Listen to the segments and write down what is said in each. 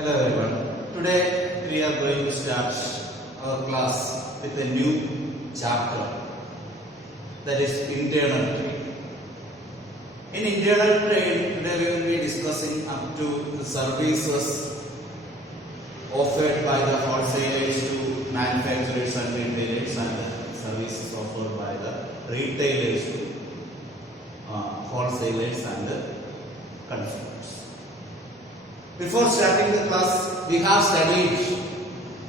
Hello everyone. Today we are going to start our class with a new chapter, that is internal trade. In internal trade, today we will be discussing up to the services offered by the wholesalers to manufacturers and retailers, and the services offered by the retailers to wholesalers and the consumers. Before starting the class, we have studied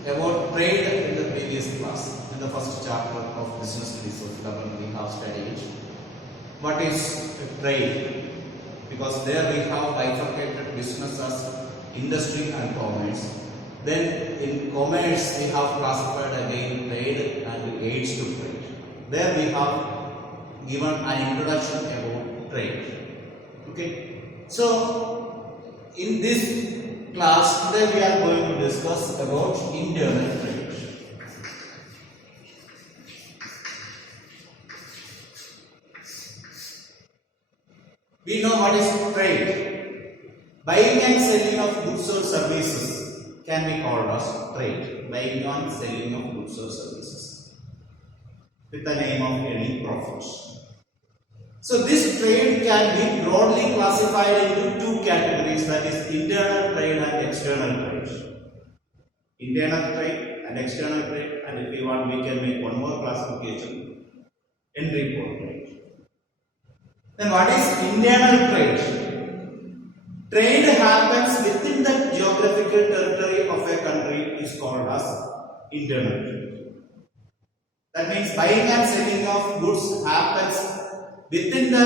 about trade in the previous class. In the first chapter of Business Resource 11, we have studied what is trade, because there we have bifurcated business as industry and commerce. Then in commerce we have classified again trade and aids to trade. There we have given an introduction about trade. Okay, so in this class today we are going to discuss about internal trade. We know what is trade. Buying and selling of goods or services can be called as trade. Buying and selling of goods or services with the name of earning profits. So this trade can be broadly classified into two categories, that is internal trade and external trade. Internal trade and external trade, and if we want we can make one more classification, in-report trade. Then what is internal trade? Trade happens within the geographical territory of a country is called as internal trade. That means buying and selling of goods happens within the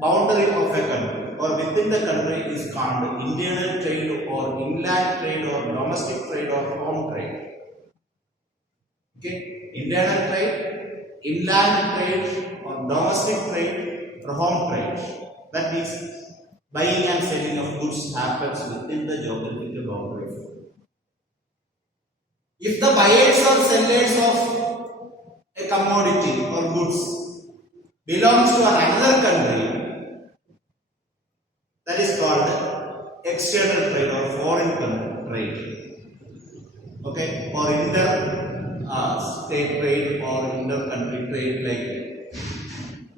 boundary of a country, or within the country is called internal trade or inland trade or domestic trade or home trade. Okay, internal trade, inland trade or domestic trade or home trade. That means buying and selling of goods happens within the geographical boundary. If the buyers or sellers of a commodity or goods belongs to another country, that is called external trade or foreign trade. Okay, or inter-state trade or inter-country trade like.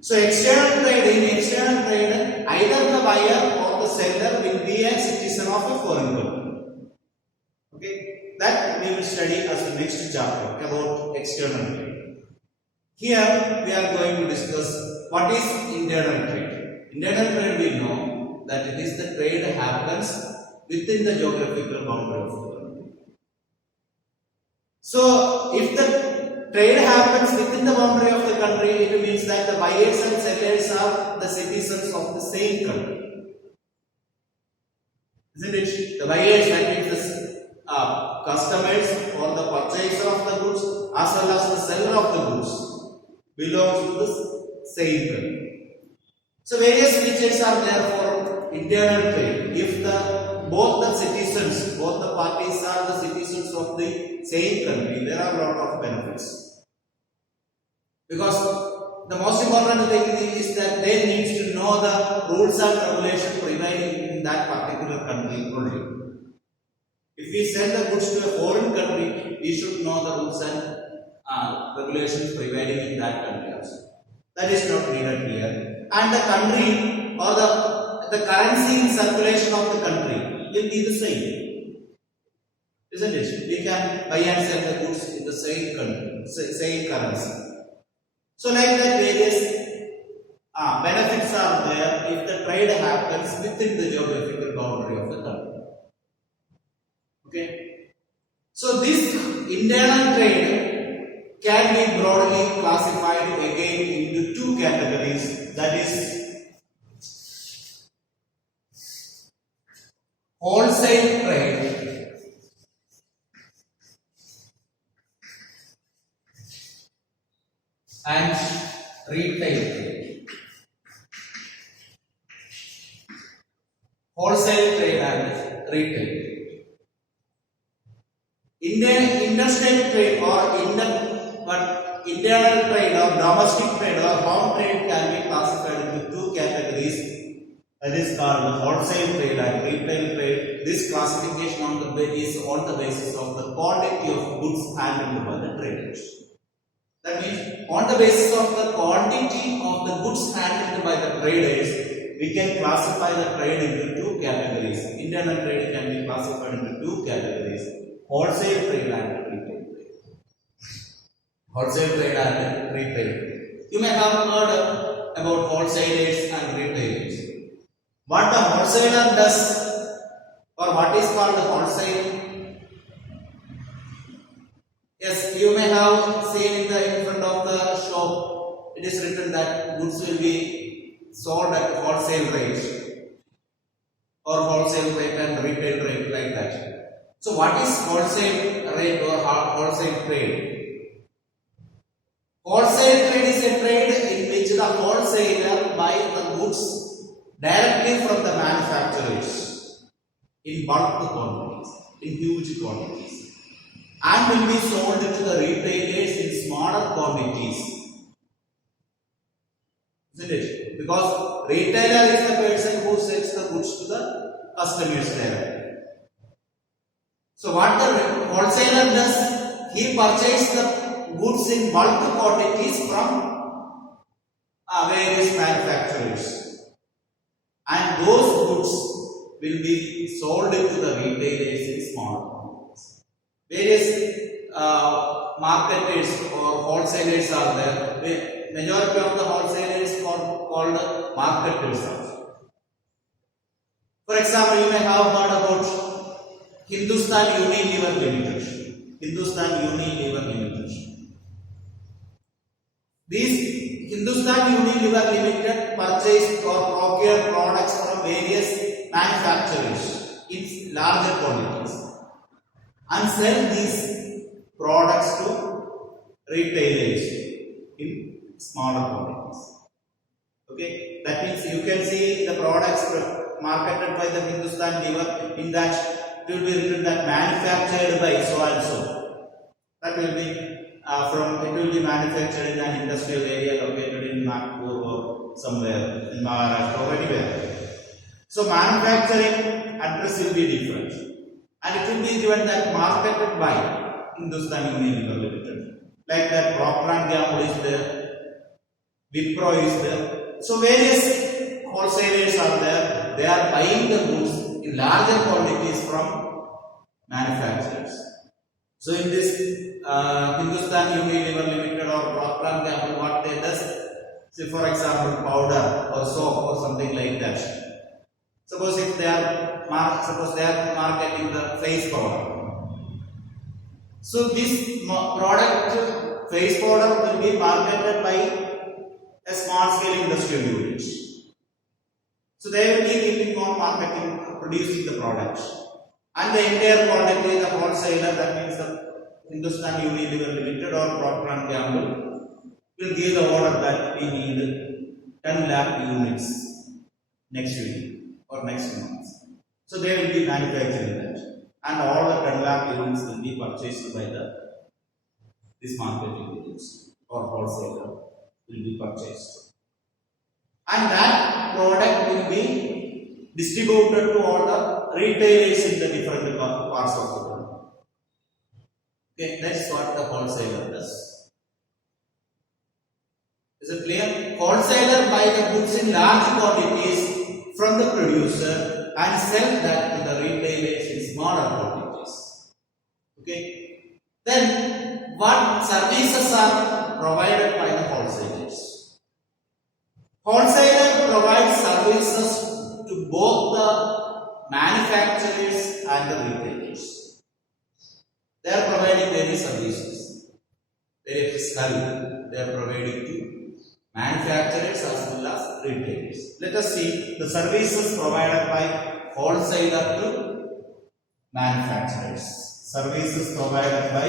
So external trade, in external trade, either the buyer or the seller will be a citizen of a foreign country. Okay, that we will study as the next chapter about external trade. Here we are going to discuss what is internal trade. Internal trade, we know that it is the trade that happens within the geographical boundary of the country. So if the trade happens within the boundary of the country, it means that the buyers and sellers are the citizens of the same country. Isn't it? The buyers, that means the customers or the purchaser of the goods as well as the seller of the goods belongs to the same country. So various features are there for internal trade. If both the citizens, both the parties are the citizens of the same country, there are a lot of benefits. Because the most important thing is that they need to know the rules and regulations prevailing in that particular country only. If we sell the goods to a foreign country, we should know the rules and regulations prevailing in that country also. That is not needed here. And the country or the currency in circulation of the country will be the same. Isn't it? We can buy and sell the goods in the same country, same currency. So like that, various benefits are there if the trade happens within the geographical boundary of the country. Okay. So this internal trade can be broadly classified again into two categories, that is wholesale trade and retail trade. Wholesale trade and retail trade. Interstate trade or internal trade or domestic trade or home trade can be classified into two categories, That is called wholesale trade and retail trade. This classification is on the basis of the quantity of goods handled by the traders. That means on the basis of the quantity of the goods handled by the traders, we can classify the trade into two categories. Internal trade can be classified into two categories: wholesale trade and retail trade. Wholesale trade and retail trade. You may have heard about wholesalers and retailers. What the wholesaler does, or what is called the wholesale? Yes, you may have seen in front of the shop, it is written that goods will be sold at wholesale rate, or wholesale rate and retail rate, like that. So what is wholesale rate or wholesale trade? Wholesale trade is a trade in which the wholesaler buys the goods directly from the manufacturers in bulk quantities, in huge quantities, and will be sold to the retailers in smaller quantities. Isn't it? Because retailer is the person who sells the goods to the customers directly. So what the wholesaler does, he purchases the goods in bulk quantities from various manufacturers. And those goods will be sold to the retailers in smaller quantities. Various marketers or wholesalers are there. Majority of the wholesalers are called marketers. For example, you may have heard about Hindustan Unilever Limited. Hindustan Unilever Limited. These Hindustan Unilever Limited purchased or procured products from various manufacturers in larger quantities and sell these products to retailers in smaller quantities. Okay, that means you can see the products marketed by the Hindustan Unilever, in that it will be written that manufactured by so and so. That will be it will be manufactured in an industrial area located in Nagpur or somewhere in Maharashtra or anywhere. So manufacturing address will be different, and it will be given that marketed by Hindustan Unilever Limited. Like that, Procter and Gamble is there, Wipro is there. So various wholesalers are there. They are buying the goods in larger quantities from manufacturers. So in this Hindustan Unilever Limited or Procter and Gamble, what they does, say for example powder or soap or something like that. Suppose if they are marketing the face powder. So this product face powder will be marketed by a small scale industrial unit. So they will be keeping on marketing, producing the product. And the entire quantity, the wholesaler, that means the Hindustan Unilever Limited or Procter and Gamble, will give the order that we need 10 lakh units next week or next month. So they will be manufacturing that, and all the 10 lakh units will be purchased by this marketing units or wholesaler will be purchased, and that product will be distributed to all the retailers in the different parts of the world. Okay, that's what the wholesaler does. Is it clear? Wholesaler buy the goods in large quantities from the producer and sell that to the retailers in smaller quantities. Okay. Then what services are provided by the wholesalers? Wholesaler provides services to both the manufacturers and the retailers. They are providing various services. Various help they are providing to manufacturers as well as retailers. Let us see the services provided by wholesaler to manufacturers. Services provided by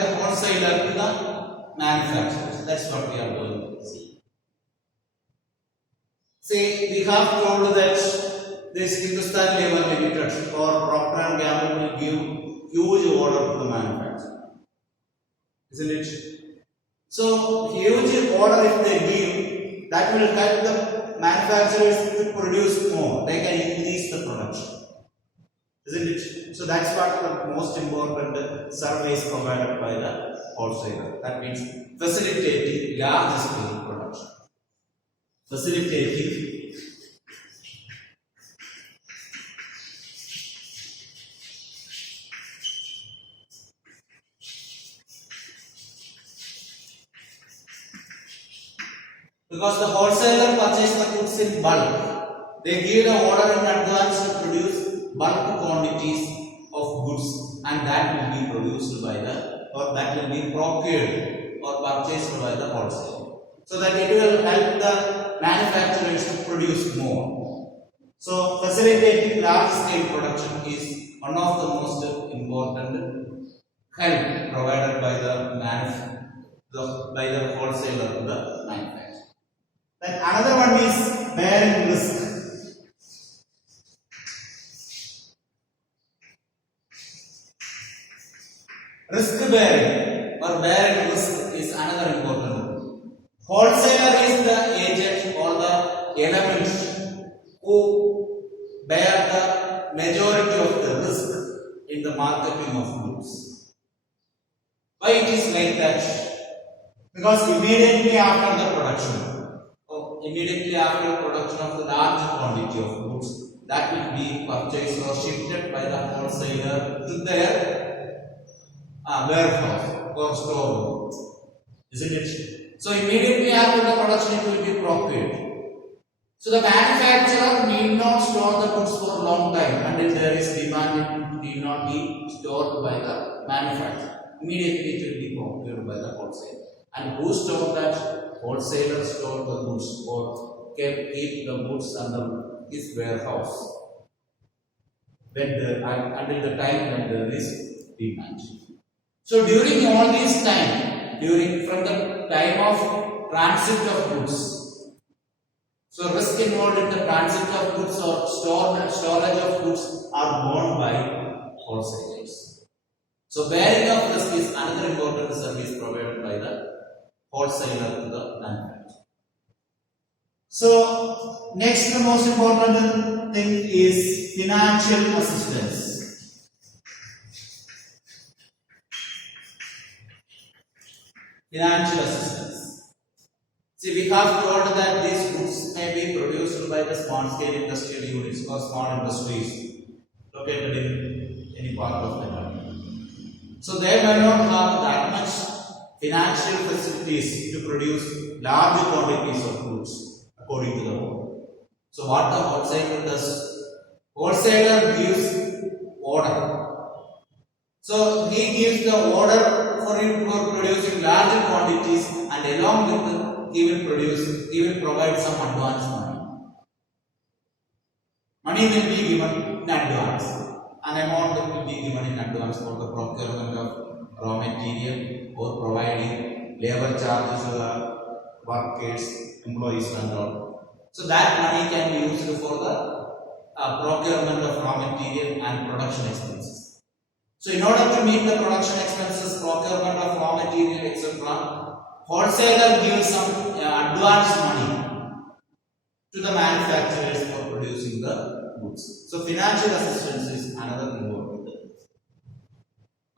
the wholesaler to the manufacturers. That's what we are going to see. See, we have told that this Hindustan Lever Limited or Procter and Gamble will give huge order to the manufacturer, isn't it? So, huge order if they give, that will help the manufacturers to produce more. They can increase the production, isn't it? So, that's what the most important service provided by the wholesaler. That means facilitating large scale production. Facilitating because the wholesaler purchase the goods in bulk. They give the order in advance to produce bulk quantities of goods, and that will be produced by the, or that will be procured or purchased by the wholesaler. So that it will help the manufacturers to produce more. So facilitating large scale production is one of the most important help provided by the wholesaler to the manufacturer. Then another one is bearing risk. Risk bearing or bearing risk is another important. Wholesaler is the agent or the element who bear the majority of the risk in the marketing of goods. Why it is like that? Because immediately after the production, immediately after production of the large quantity of goods, that will be purchased or shifted by the wholesaler to their warehouse or store, isn't it? So immediately after the production it will be procured. So the manufacturer need not store the goods for a long time until there is demand. It need not be stored by the manufacturer. Immediately it will be procured by the wholesaler. And who store that? Wholesaler store the goods or can keep the goods under his warehouse until the time when there is demand. So during all this time, from the time of transit of goods, so risk involved in the transit of goods or storage of goods are borne by wholesalers. So bearing of risk is another important service provided by the wholesaler to the manufacturer. So next, the most important thing is financial assistance. Financial assistance. See, we have told that these goods may be produced by the small scale industrial units or small industries located in any part of the country. So they may not have that much financial facilities to produce large quantities of goods according to the law. So what the wholesaler does? Wholesaler gives order. So he gives the order for producing large quantities, and along with it, he will provide some advance money. Money will be given in advance. An amount will be given in advance for the procurement of raw material or providing labor charges to the workers, employees and all. So that money can be used for the procurement of raw material and production expenses. So in order to meet the production expenses, procurement of raw material, etc., wholesaler gives some advance money to the manufacturers for producing the goods. So financial assistance is another important thing.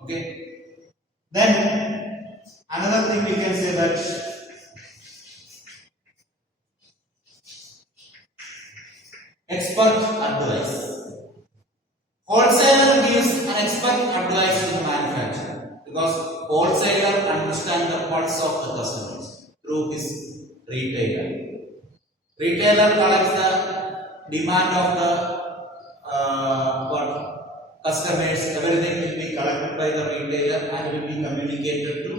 Okay. Then another thing we can say that expert advice. Wholesaler gives an expert advice to the manufacturer because wholesaler understands the pulse of the customers through his retailer. Retailer collects the demand of the customers. Everything will be collected by the retailer and will be communicated to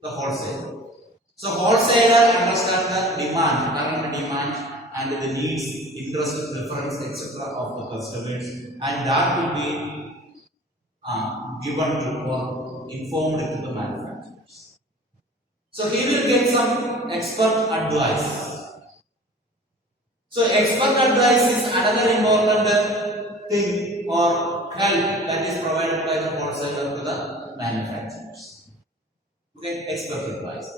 the wholesaler. So wholesaler understands the demand, current demand, and the needs, interest, preference, etc. of the customers, and that will be given to or informed to the manufacturers. So he will get some expert advice. So expert advice is another important thing or help that is provided by the wholesaler to the manufacturers. Okay, expert advice.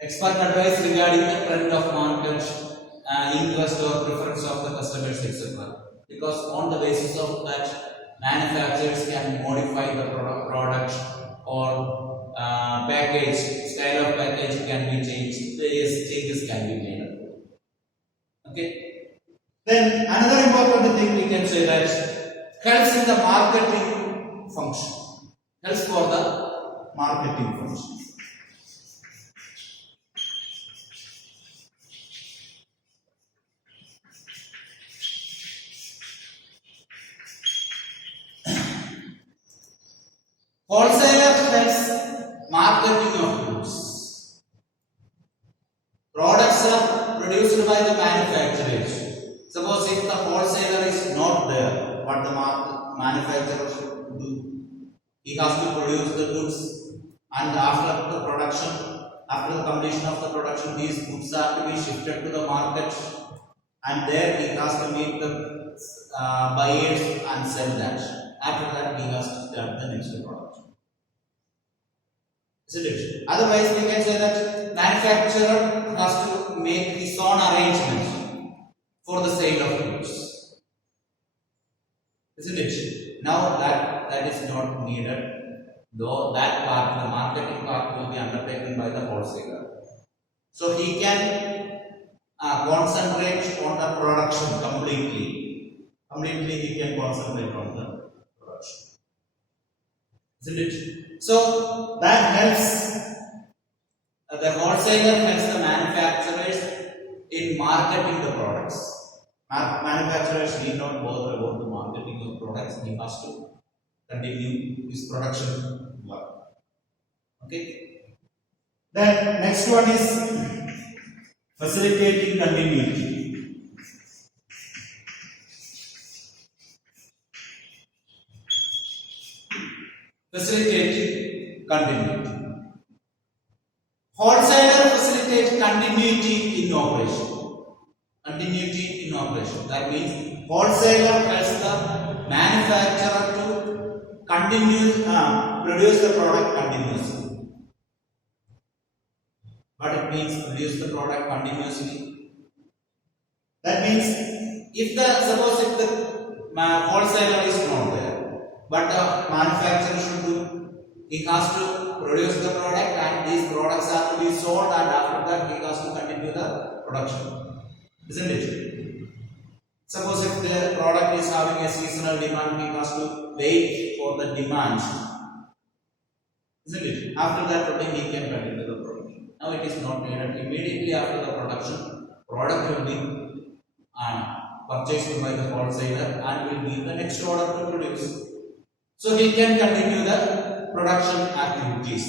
Expert advice regarding the trend of market, interest or preference of the customers, etc. Because on the basis of that, manufacturers can modify the product or package, style of package can be changed, various changes can be made. Okay. Then another important thing we can say that helps in the marketing function. Helps for the marketing function. Wholesaler helps marketing of goods. Products are produced by the manufacturers. Suppose if the wholesaler is not there, what the manufacturer should do? He has to produce the goods, and after the production, after the completion of the production, these goods are to be shifted to the market, and there he has to meet the buyers and sell that. After that, he has to start the next product. Isn't it? Otherwise, we can say that manufacturer has to make his own arrangement for the sale of goods. Isn't it? Now that is not needed, though that part, the marketing part, will be undertaken by the wholesaler. So he can concentrate on the production completely. Completely, he can concentrate on the production. Isn't it? So that helps the wholesaler helps the manufacturers in marketing the products. Manufacturers need not bother about the marketing of products. He has to continue his production work. Okay. Then next one is facilitating continuity. Facilitating continuity. Wholesaler facilitates continuity in operation. Continuity in operation. That means wholesaler helps the manufacturer to continue produce the product continuously. What it means produce the product continuously? That means suppose if the wholesaler is not there, but the manufacturer should do, he has to produce the product and these products are to be sold, and after that he has to continue the production. Isn't it? Suppose if the product is having a seasonal demand, he has to wait for the demand. Isn't it? After that only he can continue the production. Now it is not needed. Immediately after the production, product will be purchased by the wholesaler and will be the next order to produce. So he can continue the production activities.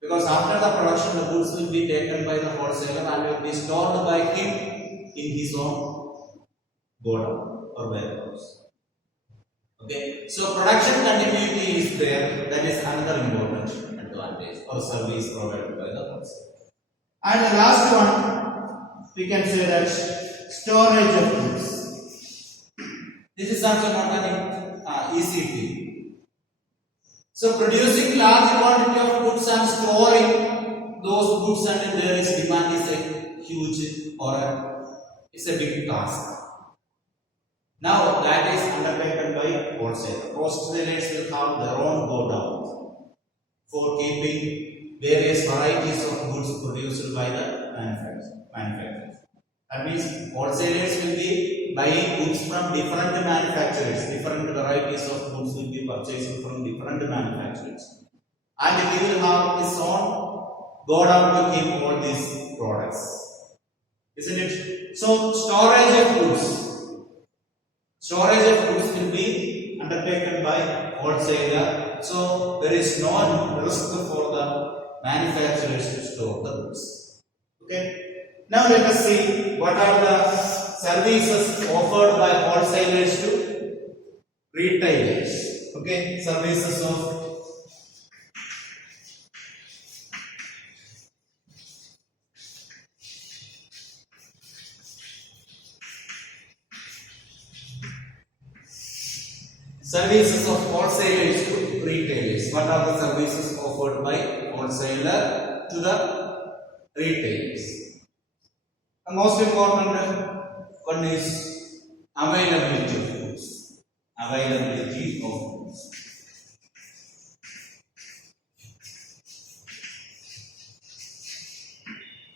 Because after the production, the goods will be taken by the wholesaler and will be stored by him in his own godown or warehouse. Okay, so production continuity is there. That is another important advantage or service provided by the wholesaler. And the last one, we can say that storage of goods. This is also not an easy thing. So producing large quantity of goods and storing those goods and there is demand is a huge or it's a big task. Now that is undertaken by wholesalers. Wholesalers will have their own godown for keeping various varieties of goods produced by the manufacturers. That means wholesalers will be buying goods from different manufacturers. Different varieties of goods will be purchased from different manufacturers. And he will have his own godown to keep all these products. Isn't it? So storage of goods will be undertaken by wholesaler. So there is no risk for the manufacturers to store the goods. Okay. Now let us see what are the services offered by wholesalers to retailers. Okay, services of Services of wholesalers to retailers. What are the services offered by wholesaler to the retailers? The most important one is availability of goods. Availability of goods.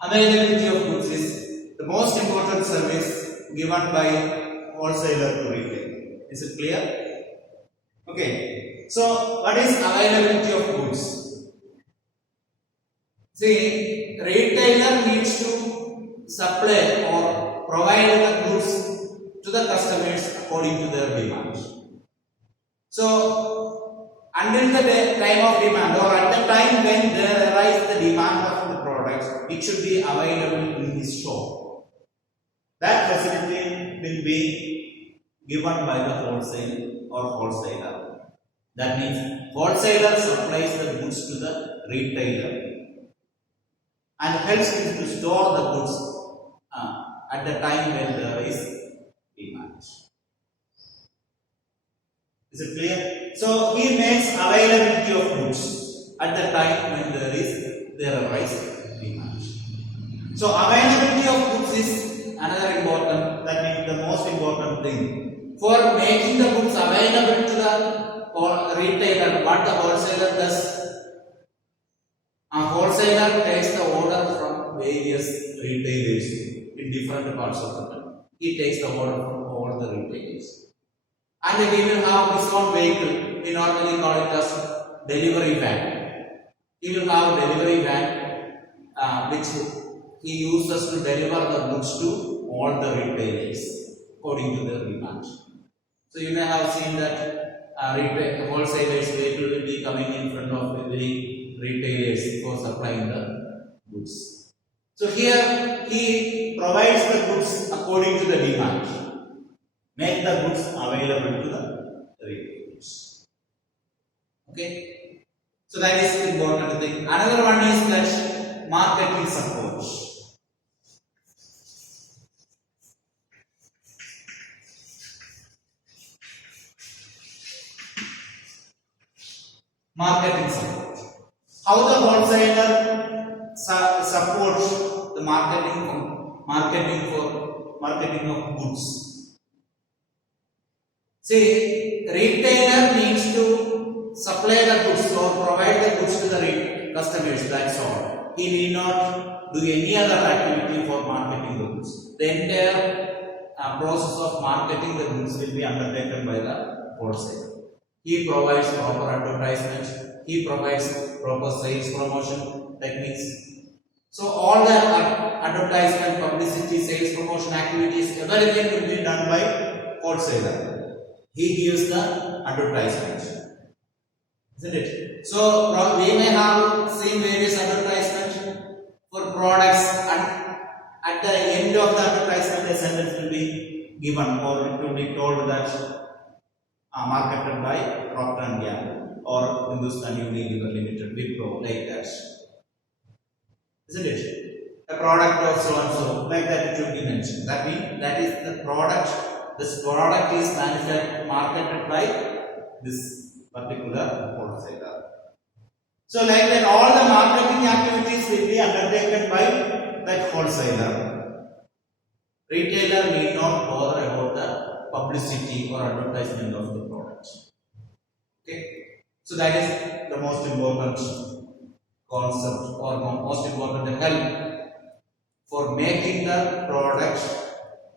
Availability of goods is the most important service given by wholesaler to retailer. Is it clear? Okay. So, what is availability of goods? See, retailer needs to supply or provide the goods to the customers according to their demand. So, until the time of demand or at the time when there arises the demand of the products, it should be available in his shop. That facility will be given by the wholesale or wholesaler. That means wholesaler supplies the goods to the retailer and helps him to store the goods at the time when there is demand. Is it clear? So he makes availability of goods at the time when there arises demand. So availability of goods is another important, that means the most important thing. For making the goods available to the retailer, what the wholesaler does? A wholesaler takes the order from various retailers in different parts of the country. He takes the order from all the retailers. And he will have his own vehicle. We normally call it as delivery van. He will have a delivery van which he uses to deliver the goods to all the retailers according to their demand. So you may have seen that wholesalers vehicle will be coming in front of every retailers for supplying the goods. So here he provides the goods according to the demand. Make the goods available to the retailers. Okay. So that is the important thing. Another one is that marketing support. Marketing support. How the wholesaler supports the marketing of goods. See, retailer needs to supply the goods or provide the goods to the customers. That's all. He need not do any other activity for marketing the goods. The entire process of marketing the goods will be undertaken by the wholesaler. He provides proper advertisement. He provides proper sales promotion techniques. So all the advertisement, publicity, sales promotion activities, everything will be done by wholesaler. He gives the advertisement. Isn't it? So we may have seen various advertisements for products, and at the end of the advertisement a sentence will be given, or it will be told that marketed by Procter & Gamble or Hindustan Unilever Limited, Wipro, like that. Isn't it? A product of so and so, like that it should be mentioned. That means that is the product. This product is marketed by this particular wholesaler. So like that, all the marketing activities will be undertaken by that wholesaler. Retailer need not bother about the publicity or advertisement of the product. Okay. So that is the most important concept or most important help for making the product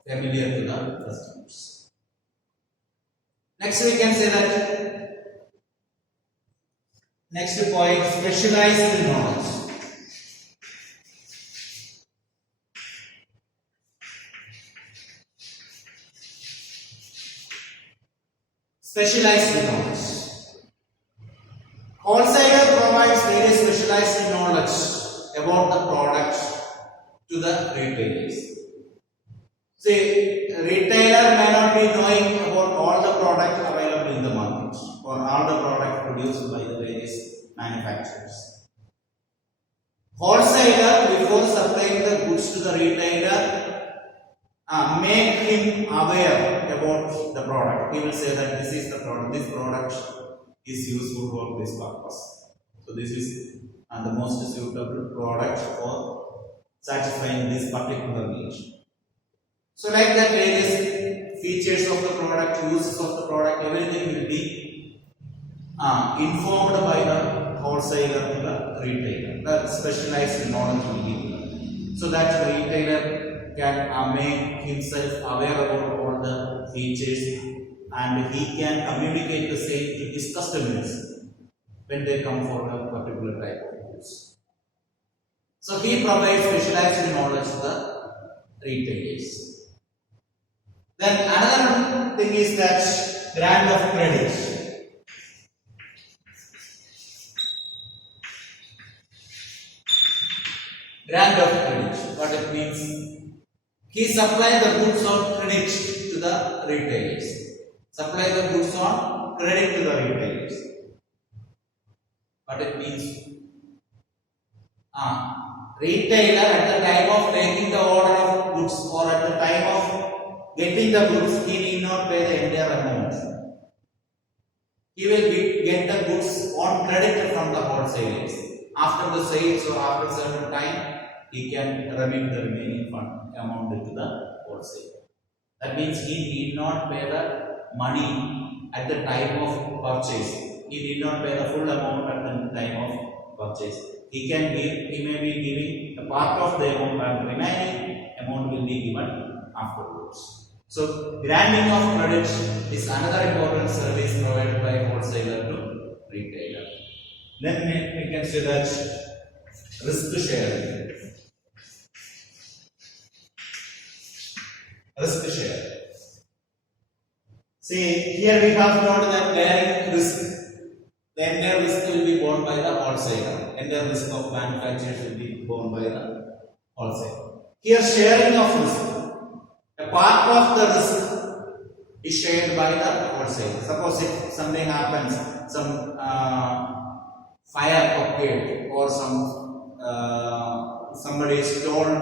familiar to the customers. Next we can say that next point, specialized knowledge. Specialized knowledge. Wholesaler provides very specialized knowledge about the product to the retailers. See, retailer may not be knowing about all the products available in the market or all the products produced by the various manufacturers. Wholesaler, before supplying the goods to the retailer, make him aware about the product. He will say that this is the product, this product is useful for this purpose. So this is the most suitable product for satisfying this particular need. So like that, various features of the product, uses of the product, everything will be informed by the wholesaler to the retailer. The specialized knowledge will be given, so that the retailer can make himself aware about all the features, and he can communicate the same to his customers when they come for a particular type of goods. So he provides specialized knowledge to the retailers. Then another thing is that grant of credit. Grant of credit. What it means? He supplies the goods on credit to the retailers. Supply the goods on credit to the retailers. What it means? Retailer at the time of taking the order of goods, or at the time of getting the goods, he need not pay the entire amount. He will get the goods on credit from the wholesalers. After the sales or after a certain time, he can remit the remaining fund amount to the wholesaler. That means he need not pay the money at the time of purchase. He need not pay the full amount at the time of purchase. He may be giving a part of the amount, and remaining amount will be given afterwards. So, granting of credit is another important service provided by wholesaler to retailer. Then we can say that risk sharing. Risk share. See, here we have noted that bearing risk. The entire risk will be borne by the wholesaler. Entire risk of manufacturers will be borne by the wholesaler. Here, sharing of risk. A part of the risk is shared by the wholesaler. Suppose if something happens, some fire occurred, or somebody stole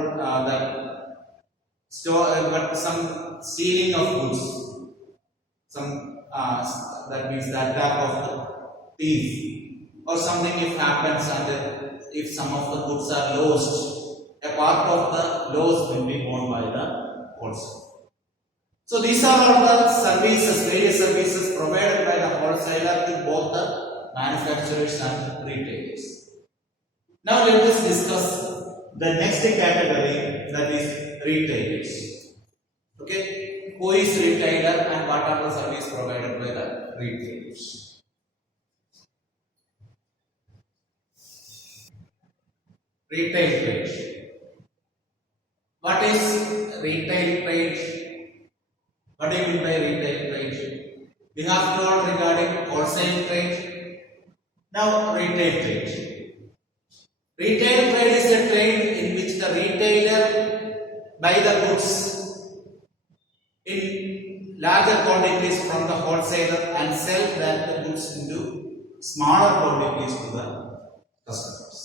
but some stealing of goods, that means the attack of the thief, or something if happens, and if some of the goods are lost, a part of the loss will be borne by the wholesaler. So these are all the services, various services provided by the wholesaler to both the manufacturers and retailers. Now let us discuss the next category, that is retailers. Okay, who is retailer and what are the services provided by the retailers? Retail trade. What is retail trade? What do you mean by retail trade? We have told regarding wholesale trade. Now retail trade. Retail trade is a trade in which the retailer buy the goods in larger quantities from the wholesaler and sell the goods into smaller quantities to the customers.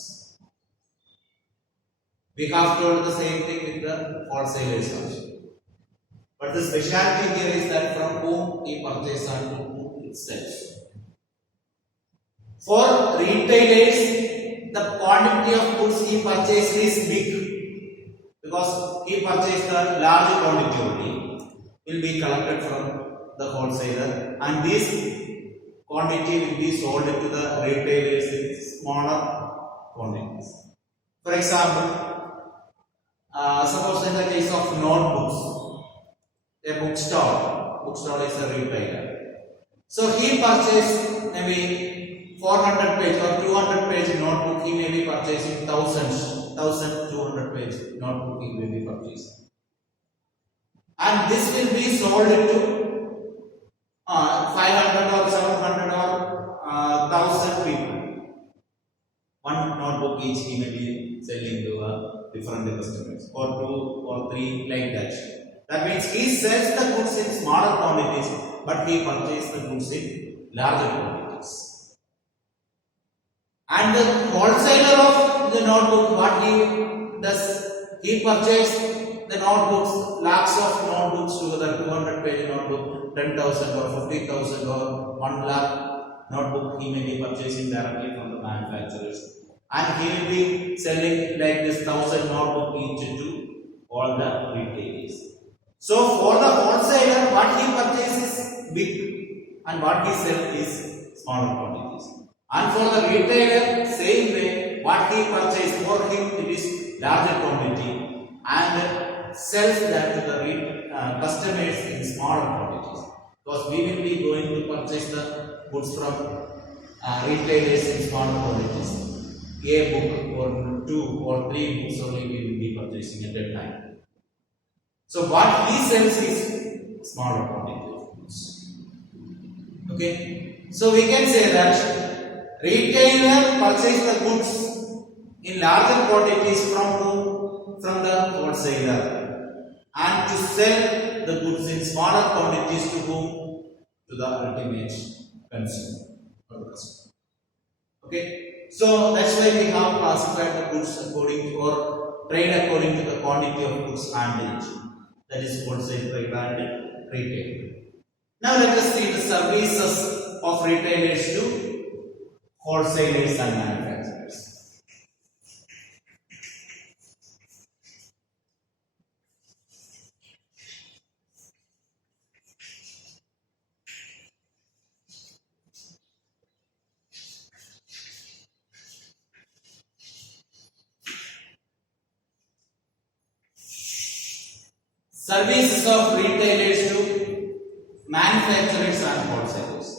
We have told the same thing with the wholesalers also. But the specialty here is that from whom he purchases and to whom it sells. For retailers, the quantity of goods he purchases is big, because he purchased a large quantity only, will be collected from the wholesaler, and this quantity will be sold to the retailers in smaller quantities. For example, suppose in the case of notebooks, a bookstore is a retailer. So he purchased maybe 400 page or 200 page notebook. He may be purchasing 1200 page notebook. He may be purchasing, and this will be sold to 500 or 700 or 1000 people. One notebook each he may be selling to different customers, or 2 or 3 like that. That means he sells the goods in smaller quantities, but he purchases the goods in larger quantities. And the wholesaler of the notebook, what he does, he purchases the notebooks, lakhs of notebooks together, 200-page notebook, 10,000 or 50,000 or 1 lakh notebook he may be purchasing directly from the manufacturers. And he will be selling like this 1,000 notebook each to all the retailers. So for the wholesaler, what he purchases is big and what he sells is smaller quantities. And for the retailer, same way, what he purchases for him it is larger quantity and sells that to the customers in smaller quantities. Because we will be going to purchase the goods from retailers in smaller quantities. A book or 2 or 3 books only we will be purchasing at that time. So what he sells is smaller quantity of goods. Okay. So we can say that retailer purchases the goods in larger quantities from whom? From the wholesaler, and to sell the goods in smaller quantities to whom? To the ultimate consumer or the customer. Okay. So that's why we have classified the goods according to or trade according to the quantity of goods handled. That is wholesale trade and retail. Now let us see the services of retailers to wholesalers and manufacturers. Services of retailers to manufacturers and wholesalers.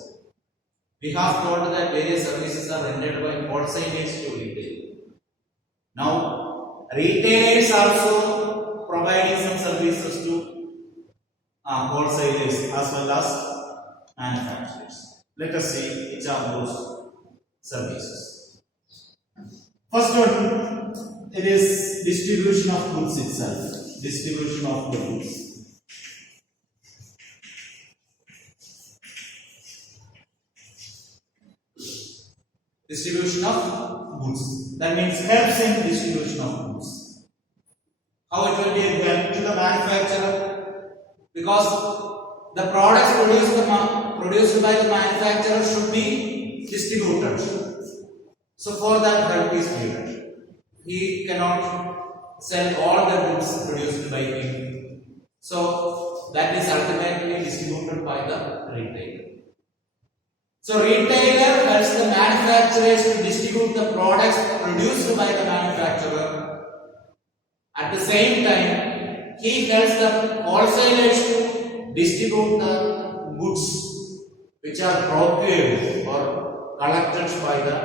We have told that various services are rendered by wholesalers to retail. Now, retailers also providing some services to wholesalers as well as manufacturers. Let us see which are those services. First one, it is distribution of goods itself. Distribution of the goods. Distribution of goods. That means helps in distribution of goods. How it will be a help to the manufacturer? Because the products produced by the manufacturer should be distributed. So for that help is needed. He cannot sell all the goods produced by him. So that is ultimately distributed by the retailer. So retailer helps the manufacturers to distribute the products produced by the manufacturer. At the same time, he helps the wholesalers to distribute the goods which are procured or collected by the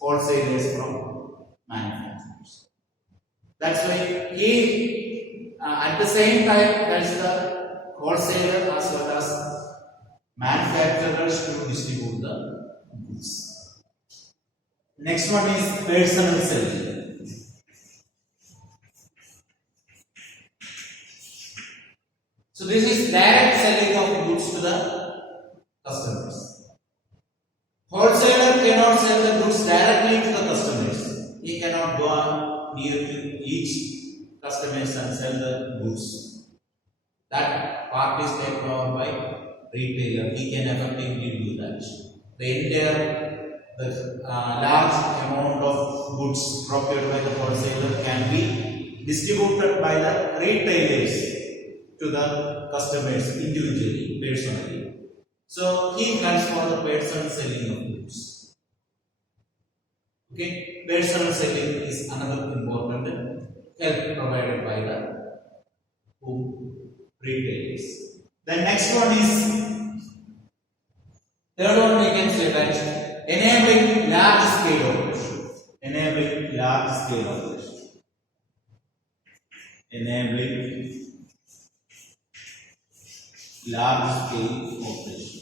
wholesalers from manufacturers. That's why he at the same time helps the wholesaler as well as manufacturers to distribute the goods. Next one is personal selling. So this is direct selling of goods to the customers. Wholesaler cannot sell the goods directly to the customers. He cannot go on near to each customers and sell the goods. That part is taken over by retailer. He can effectively do that. The large amount of goods procured by the wholesaler can be distributed by the retailers to the customers individually, personally. So he helps for the personal selling of goods. Okay, personal selling is another important help provided by the retailers. The next one is, third one we can say that enabling large scale operation. Enabling large scale operation. Enabling large scale operation.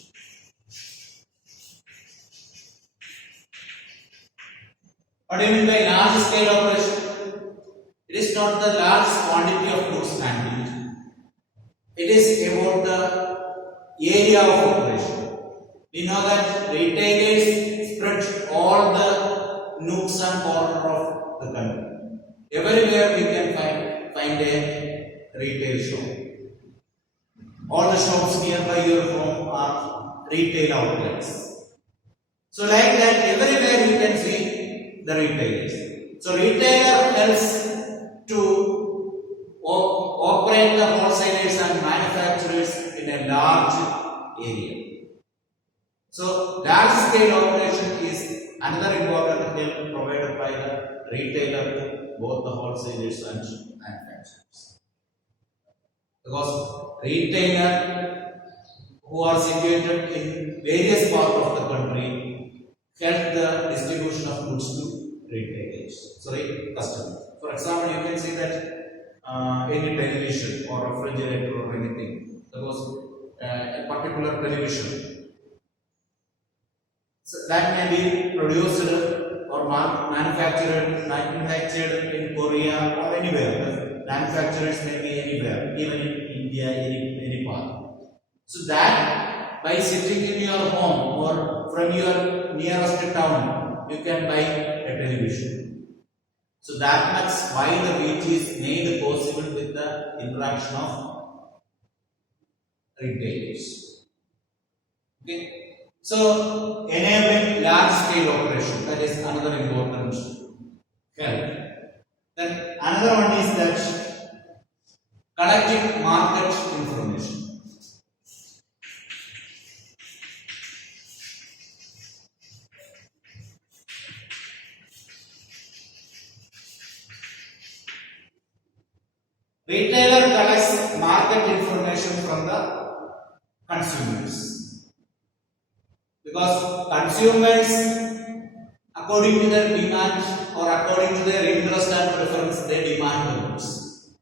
What do you mean by large scale operation? It is not the large quantity of goods handled. It is about the area of operation. We know that retailers spread all the nooks and corners of the country. Everywhere we can find find a retail shop. All the shops nearby your home are retail outlets. So like that, everywhere you can see the retailers. So retailer helps to operate the wholesalers and manufacturers in a large area. So large scale operation is another important help provided by the retailer to both the wholesalers and manufacturers. Because retailer who are situated in various parts of the country help the distribution of goods to retailers, customers. For example, you can see that any television or refrigerator or anything, suppose a particular television, so that may be produced or manufactured in Korea or anywhere. The manufacturers may be anywhere, even in India, any part. So that by sitting in your home or from your nearest town, you can buy a television. So that much why the reach is made possible with the interaction of retailers. Okay. So enabling large scale operation, that is another important help. Then another one is that collecting market information. Retailer collects market information from the consumers. Because consumers, according to their demand or according to their interest and preference, they demand the goods.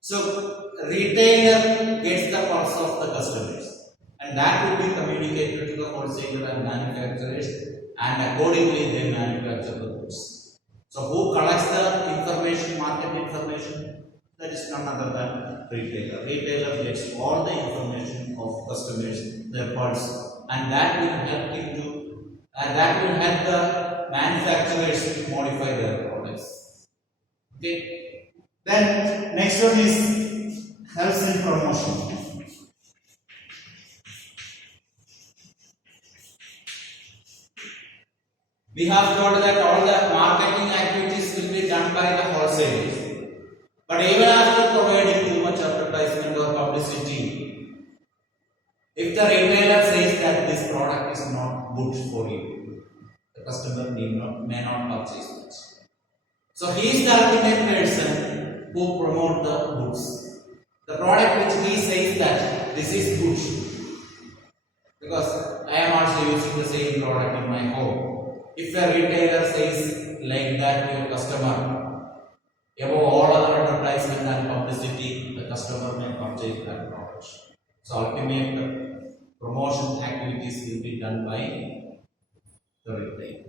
So, retailer gets the pulse of the customers, and that will be communicated to the wholesaler and manufacturers, and accordingly they manufacture the goods. So, who collects the information, market information? That is none other than retailer. Retailer gets all the information of customers, their pulse, and that will help him to, that will help the manufacturers to modify their products. Okay. Then next one is helps in promotion. We have told that all the marketing activities will be done by the wholesalers. But even after providing too much advertisement or publicity, if the retailer says that this product is not good for you, the customer may not purchase it. So he is the ultimate person who promote the goods. The product which he says that this is good, because I am also using the same product in my home. If a retailer says like that to your customer, above all other advertisement and publicity, the customer may purchase that product. So ultimate promotion activities will be done by the retailer.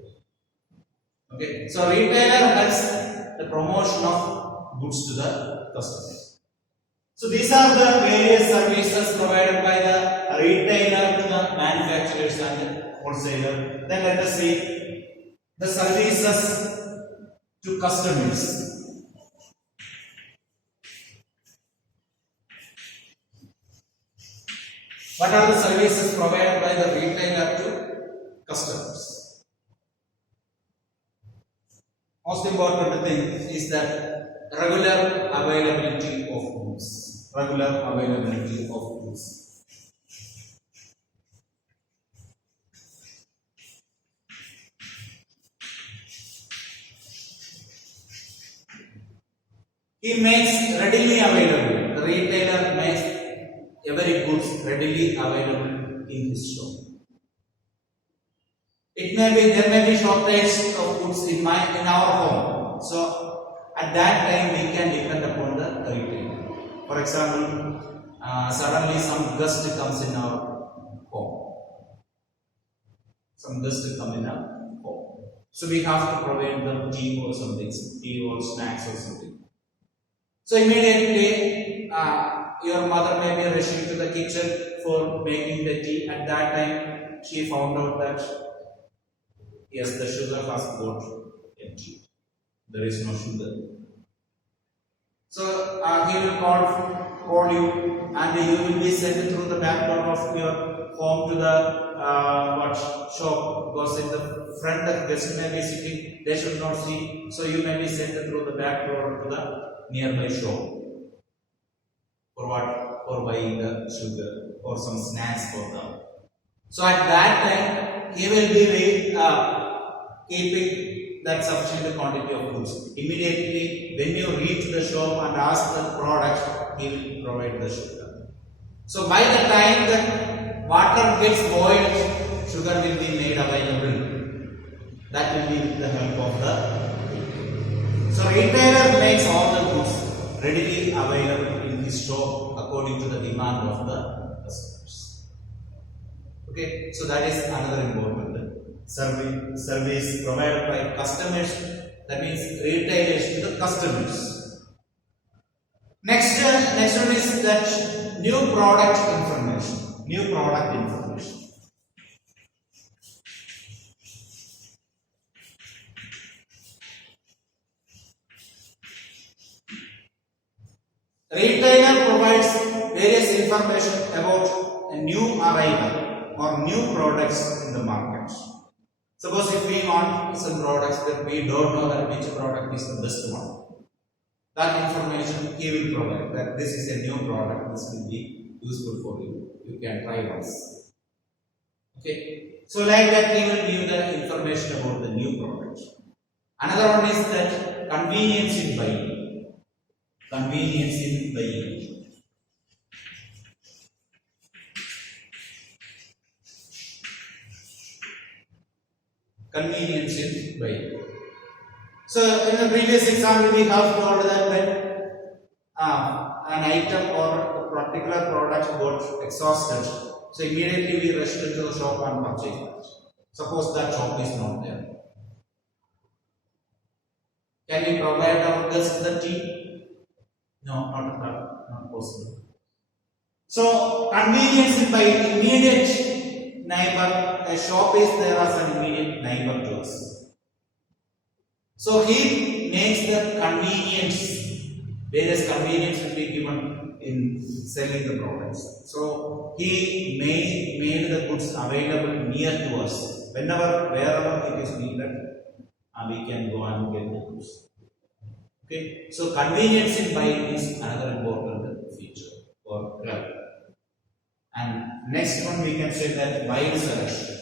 Okay, so retailer helps the promotion of goods to the customers. So these are the various services provided by the retailer to the manufacturers and the wholesaler. Then let us see the services to customers. What are the services provided by the retailer to customers? Most important thing is that regular availability of goods. Regular availability of goods. He makes readily available. The retailer makes every goods readily available in his shop. There may be shortage of goods in our home. So at that time we can depend upon the retailer. For example, suddenly some guest comes in our home. Some guest come in our home. So we have to provide them tea or something, tea or snacks or something. So immediately your mother may be rushing to the kitchen for making the tea. At that time, she found out that yes, the sugar has got empty. There is no sugar. So he will call you, and you will be sent through the back door of your home to the shop, because in the front the guest may be sitting, they should not see. So you may be sent through the back door to the nearby shop. For what? For buying the sugar or some snacks for them. So at that time, he will be keeping that sufficient quantity of goods. Immediately, when you reach the shop and ask the product, he will provide the sugar. So by the time the water gets boiled, sugar will be made available. That will be with the help of the. So retailer makes all the goods readily available in his shop according to the demand of the customers. Okay, so that is another important service provided by customers. That means retailers to the customers. Next one is that new product information. New product information. Retailer provides various information about a new arrival or new products in the market. Suppose if we want some products that we don't know that which product is the best one, that information he will provide, that this is a new product, this will be useful for you, you can try once. Okay, so like that he will give the information about the new product. Another one is that convenience in buying. Convenience in buying. Convenience in buying. So in the previous example we have told that when an item or a particular product got exhausted, so immediately we rushed into the shop and purchased that. Suppose that shop is not there. Can we provide our guests the tea? No, not possible. So convenience in buying. Immediate neighbor, a shop is there as an immediate neighbor to us. So he makes the convenience, various convenience will be given in selling the products. So he made the goods available near to us. Whenever, wherever it is needed, we can go and get the goods. Okay, so convenience in buying is another important feature for club. And next one we can say that wide selection.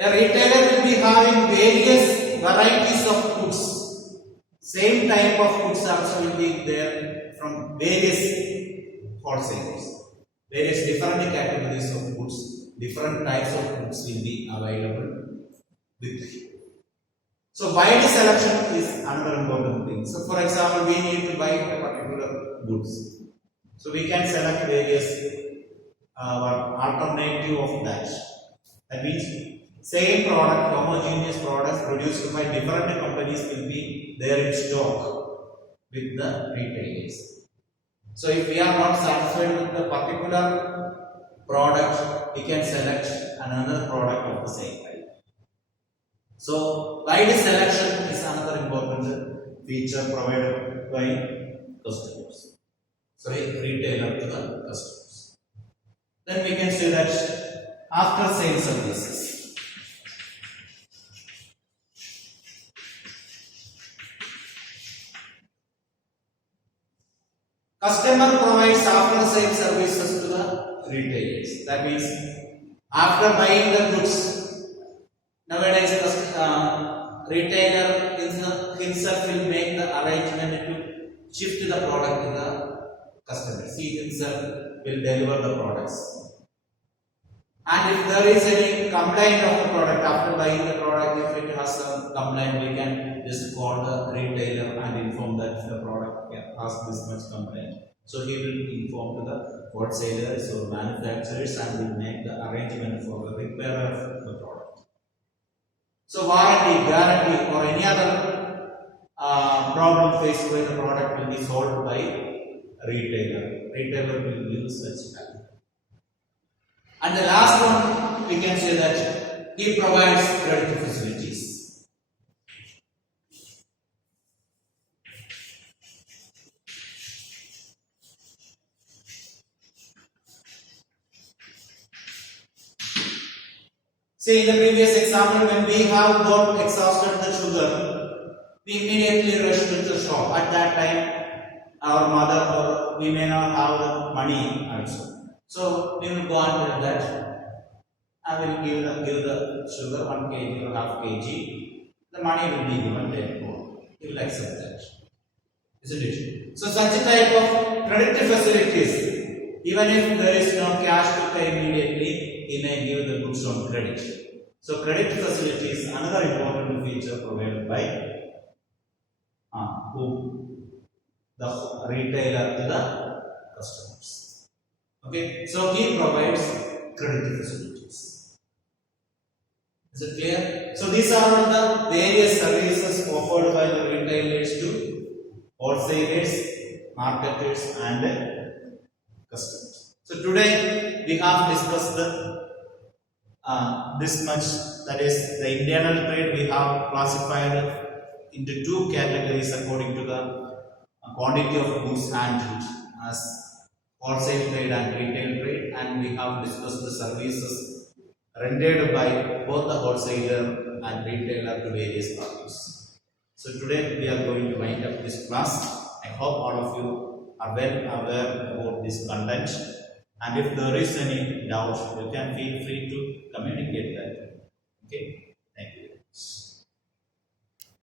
A retailer will be having various varieties of goods. Same type of goods also will be there from various wholesalers. Various different categories of goods, different types of goods will be available with you. So wide selection is another important thing. So for example, we need to buy a particular goods. So we can select various alternative of that. That means same product, homogeneous products produced by different companies will be there in stock with the retailers. So if we are not satisfied with the particular product, we can select another product of the same type. So wide selection is another important feature provided by customers. So retailer to the customers. Then we can say that after sale services. Customer provides after sale services to the retailers. That means after buying the goods, nowadays retailer himself will make the arrangement to shift the product to the customer. He himself will deliver the products. And if there is any complaint of the product after buying the product, if it has some complaint, we can just call the retailer and inform that the product has this much complaint. So he will inform to the wholesalers or manufacturers and will make the arrangement for the repair of the product. So warranty, guarantee or any other problem faced by the product will be solved by retailer. Retailer will use such value. And the last one, we can say that he provides credit facilities. See, in the previous example, when we have got exhausted the sugar, we immediately rush to the shop. At that time, our mother or we may not have the money also. So we will go and tell that I will give the sugar 1 kg or half kg. The money will be given therefore. He will accept that. Isn't it? So such a type of credit facilities, even if there is no cash to pay immediately, he may give the goods on credit. So credit facility is another important feature provided by the retailer to the customers. Okay, so he provides credit facilities. Is it clear? So these are the various services offered by the retailers to wholesalers, marketers, and customers. So today we have discussed this much, that is the internal trade. We have classified into two categories according to the quantity of goods handled as wholesale trade and retail trade, and we have discussed the services rendered by both the wholesaler and retailer to various parties. So today we are going to wind up this class. I hope all of you are well aware about this content, and if there is any doubt, you can feel free to communicate that. Okay.